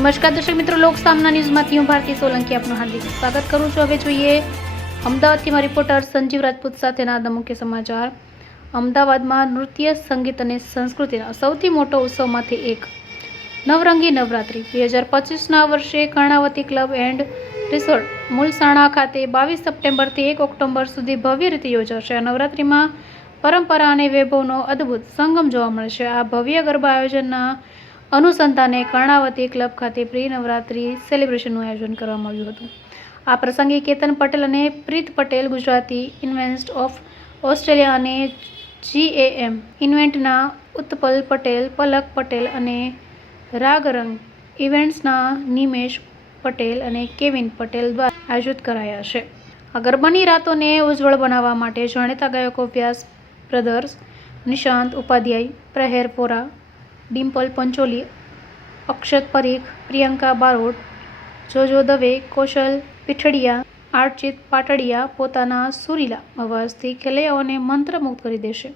નમસ્કાર દર્શક મિત્રો, લોક સામના ન્યૂઝમાંથી હું ભારતી સોલંકી આપનું હાર્દિક સ્વાગત કરું છું। હવે જોઈએ અમદાવાદથી મારા રિપોર્ટર સંજીવ રાજપૂત સાથેના મુખ્ય સમાચાર। અમદાવાદમાં નૃત્ય, સંગીત અને સંસ્કૃતિના સૌથી મોટો ઉત્સવમાંથી એક નવરંગી નવરાત્રિ 2025ના વર્ષે Karnavati club and resort Mulsana ખાતે 22 સપ્ટેમ્બરથી 1 ઓક્ટોબર સુધી ભવ્ય રીતે યોજાશે। આ નવરાત્રિમાં પરંપરા અને વૈભવનો અદ્ભુત સંગમ જોવા મળશે। આ ભવ્ય ગરબા આયોજનના અનુસંધાને કર્ણાવતી ક્લબ ખાતે પ્રી નવરાત્રિ સેલિબ્રેશનનું આયોજન કરવામાં આવ્યું હતું। આ પ્રસંગે કેતન પટેલ અને Preet Patel Gujarati invest of Australia અને GAM ઇવેન્ટના ઉત્પલ પટેલ, પલક પટેલ અને રાગરંગ ઇવેન્ટ્સના નિમેશ પટેલ અને કેવિન પટેલ દ્વારા આયોજિત કરાયા છે। આ ગરબાની રાતોને ઉજ્જવળ બનાવવા માટે જાણીતા ગાયકો વ્યાસ બ્રધર્સ, નિશાંત ઉપાધ્યાય, પ્રહેર વોરા, ડિમ્પલ પંચોલી, અક્ષત પરીખ, પ્રિયંકા બારોટ, જોજો દવે, કૌશલ પીઠડિયા, આર્ચિત પાટડિયા પોતાના સુરીલા અવાજથી ખેલૈયાઓને મંત્રમુગ્ધ કરી દેશે।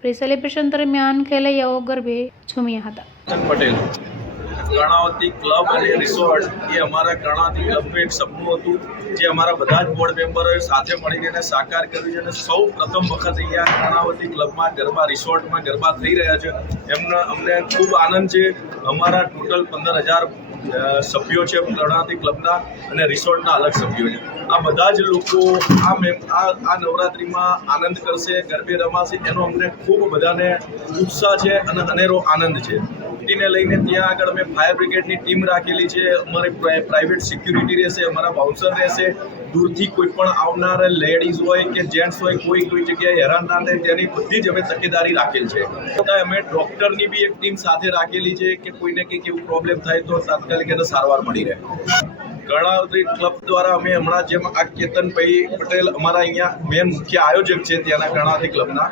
પ્રી સેલિબ્રેશન દરમિયાન ખેલૈયાઓ ગરબે ઝૂમ્યા હતા। પટેલ કર્ણાવતી ક્લબ અને રિસોર્ટ એ અમારા કર્ણાવતી ક્લબનું એક સપનું હતું, જે અમારા બધા જ બોર્ડ મેમ્બરોએ સાથે મળીને સાકાર કર્યું છે અને સૌ પ્રથમ વખત અહીંયા કર્ણાવતી ક્લબમાં ગરબા રિસોર્ટમાં ગરબા થઈ રહ્યા છે। અમને ખૂબ આનંદ છે। અમારા ટોટલ 15,000 સભ્યો છે કર્ણાવતી ક્લબના અને રિસોર્ટના અલગ સભ્યો છે। આ બધા જ લોકો આ નવરાત્રિમાં આનંદ કરશે, ગરબે રમાશે, એનો અમને ખૂબ બધાને ઉત્સાહ છે અને અનેરો આનંદ છે। ને લઈને ત્યાં આગળ અમે ફાયર બ્રિગેડની ટીમ રાખેલી છે, અમારી પ્રાઇવેટ સિક્યુરિટી રહેશે, અમારા બાઉન્સર રહેશે। દૂરથી કોઈ પણ આવનાર લેડીઝ હોય કે જેન્ટ્સ હોય કોઈ જગ્યાએ હેરાન ના થાય તેની બધી જ અમે તકેદારી રાખેલ છે। અમે ડૉક્ટરની બી એક ટીમ સાથે રાખેલી છે કે કોઈને કંઈક એવું પ્રોબ્લેમ થાય તો તાત્કાલિક એને સારવાર મળી રહે। કર્ણાવતી ક્લબ દ્વારા અમે હમણાં જેમ આ કેતનભાઈ પટેલ અમારા અહીંયા મેન મુખ્ય આયોજક છે ત્યાંના કર્ણાવતી ક્લબના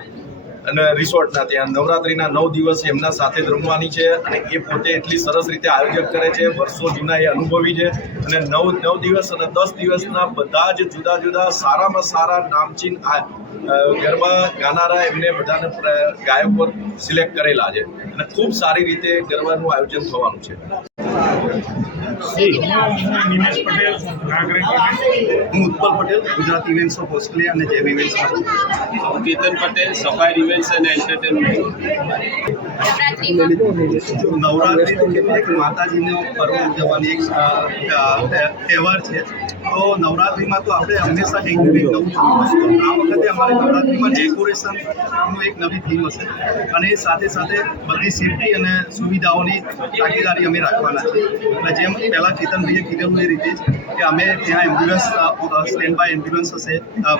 અને રિસોર્ટના, ત્યાં નવરાત્રિના 9 દિવસ એમના સાથે જ રમવાની છે અને એ પોતે એટલી સરસ રીતે આયોજન કરે છે, વર્ષો જૂના એ અનુભવી છે અને 9 દિવસ અને 10 દિવસના બધા જ જુદા જુદા સારામાં સારા નામચીન ગરબા ગાનારા એમને બધાને ગાયકો સિલેક્ટ કરેલા છે અને ખૂબ સારી રીતે ગરબાનું આયોજન થવાનું છે। નિમેશ પટેલ, હું Utpal Patel, Gujarati events of Australia અને જેમ events, Ketan Patel, sapphire events અને એન્ટરટેનમેન્ટ। નવરાત્રિ તો એક માતાજીનો પર્વ ઉજવવાની એક તહેવાર છે, તો નવરાત્રિમાં તો આપણે હંમેશા એક નવું જોવું છું। આ વખતે અમારે નવરાત્રિમાં ડેકોરેશનનું એક નવી થીમ હશે અને સાથે સાથે બધી સેફટી અને સુવિધાઓની ભાગીદારી અમે રાખવાના છે। એટલે જેમ પહેલાં કેતનભાઈએ કીધેલું એ રીતે જ કે અમે ત્યાં એમ્બ્યુલન્સ સ્ટેન્ડ બાય એમ્બ્યુલન્સ હશે,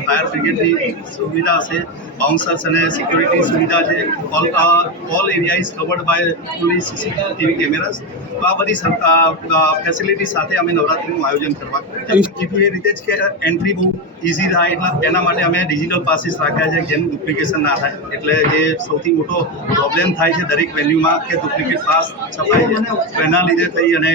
ફાયર બ્રિગેડની સુવિધા હશે, બાઉન્સર્સ અને સિક્યુરિટી સુવિધા છે, all area is covered by fully CCTV cameras. તો આ બધી ફેસિલિટી સાથે અમે નવરાત્રિનું આયોજન કરવા કીધું એ રીતે જ કે એન્ટ્રી બહુ ઇઝી થાય એટલે એના માટે અમે ડિજિટલ પાસીસ રાખ્યા છે જેનું ડુપ્લિકેશન ના થાય। એટલે જે સૌથી મોટો પ્રોબ્લેમ થાય છે દરેક વેન્યુમાં કે ડુપ્લિકેટ પાસ છપાય છે, તો એના લીધે થઈ અને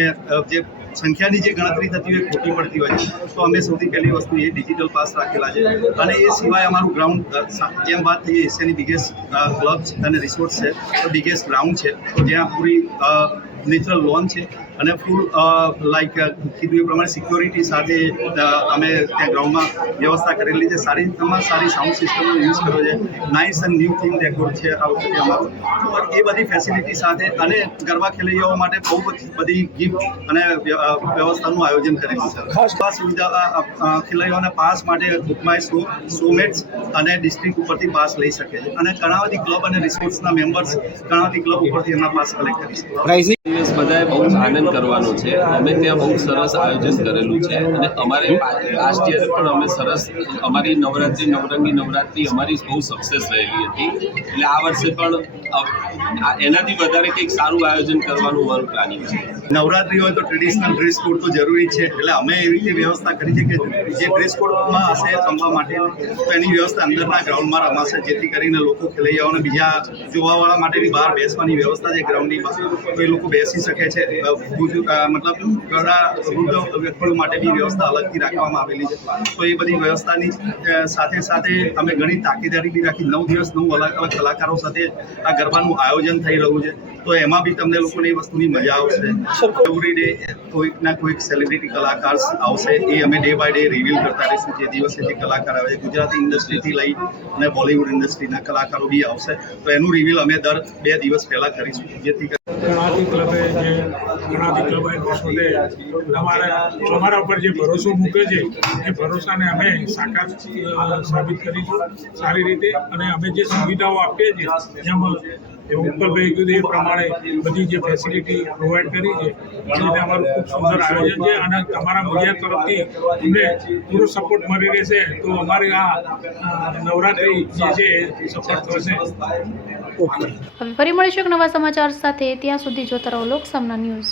જે સંખ્યાની જે ગણતરી થતી હોય ખોટી પડતી હોય છે, તો અમે સૌથી પહેલી વસ્તુ એ ડિજિટલ પાસ રાખેલા છે। અને એ સિવાય અમારું ગ્રાઉન્ડ, જેમ વાત થઈ એશિયાની બિગેસ્ટ ક્લબ અને રિસોર્ટ છે, તો બિગેસ્ટ ગ્રાઉન્ડ છે, તો જ્યાં પૂરી નેચરલ લોન છે અને ફૂલ લાઈક કીધું એ પ્રમાણે સિક્યોરિટી સાથે અમે ત્યાં ગ્રાઉન્ડમાં વ્યવસ્થા કરેલી છે। સારી સાઉન્ડ સિસ્ટમનો યુઝ કર્યો છે, nice and new theme decor છે આ વખતે અમારું। તો એ બધી ફેસિલિટી સાથે અને ગરબા ખેલૈયાઓ માટે બહુ બધી ગિફ્ટ અને વ્યવસ્થાનું આયોજન કરેલું છે। ખાસ સુવિધા ખેલૈયાઓના પાસ માટે બુકમાય શોમેટ્સ અને ડિસ્ટ્રિક્ટ ઉપરથી પાસ લઈ શકે છે અને કર્ણાવતી ક્લબ અને રિસોર્ટ્સના મેમ્બર્સ કર્ણાવતી ક્લબ ઉપરથી એમના પાસ કલેક્ટ કરી શકે। દિવસ બધાએ બહુ આનંદ કરવાનો છે। અમે ત્યાં બહુ સરસ આયોજન કરેલું છે અને અમારે લાસ્ટ યર પણ અમે સરસ અમારી નવરંગી નવરાત્રિ અમારી બહુ સક્સેસ રહેલી હતી, એટલે આ વર્ષે પણ એનાથી વધારે કંઈક સારું આયોજન કરવાનું અમારું પ્લાનિંગ છે। નવરાત્રિ હોય તો ટ્રેડિશનલ ડ્રેસ કોડ તો જરૂરી છે, એટલે અમે એવી રીતે વ્યવસ્થા કરી છે કે જે ડ્રેસ કોડમાં હશે રમવા માટે તો એની વ્યવસ્થા અંદરના ગ્રાઉન્ડમાં રમાશે, જેથી કરીને લોકો ખેલૈયાઓને બીજા જોવાવાળા માટેની બહાર બેસવાની વ્યવસ્થા છે ગ્રાઉન્ડની બહાર, તો એ લોકો બેસી શકે છે, મતલબ ઘણા વૃદ્ધ વ્યક્તિઓ માટેની વ્યવસ્થા અલગથી રાખવામાં આવેલી છે. તો એ બધી વ્યવસ્થાની સાથે સાથે અમે ઘણી તાકીદારી બી રાખી 9 દિવસ 9 અલગ અલગ કલાકારો સાથે આ ગરબાનું આયોજન થઈ રહ્યું છે. તો એમાં બી તમને લોકોને એ વસ્તુની મજા આવશે. એવરી ડે કોઈકના કોઈક સેલિબ્રિટી કલાકાર આવશે, એ અમે ડે બાય ડે રિવીલ કરતા રહીશું. જે દિવસે જે કલાકાર આવે, ગુજરાતી ઇન્ડસ્ટ્રીથી લઈ અને બોલિવૂડ ઇન્ડસ્ટ્રીના કલાકારો બી આવશે. તો એનું રિવીલ અમે દર 2 દિવસ પહેલાં કરીશું, જેથી ગણાતી ક્લબે અમારા ઉપર જે ભરોસો મૂક્યો છે એ ભરોસાને અમે સાકાર સાબિત કરીશું સારી રીતે. અને અમે જે સુવિધાઓ આપીએ છીએ જેમાં ઉપરભાઈ કીધું એ પ્રમાણે બધી જે ફેસિલિટી પ્રોવાઈડ કરી છે એ રીતે અમારું ખૂબ સુંદર આયોજન છે. અને તમારા મીડિયા તરફથી અમને પૂરો સપોર્ટ મળી રહેશે તો અમારી આ નવરાત્રિ જે છે એ સફળ થશે. હવે ફરી મળીશું એક નવા સમાચાર સાથે. ત્યાં સુધી જોતા રહો લોકસામના ન્યૂઝ.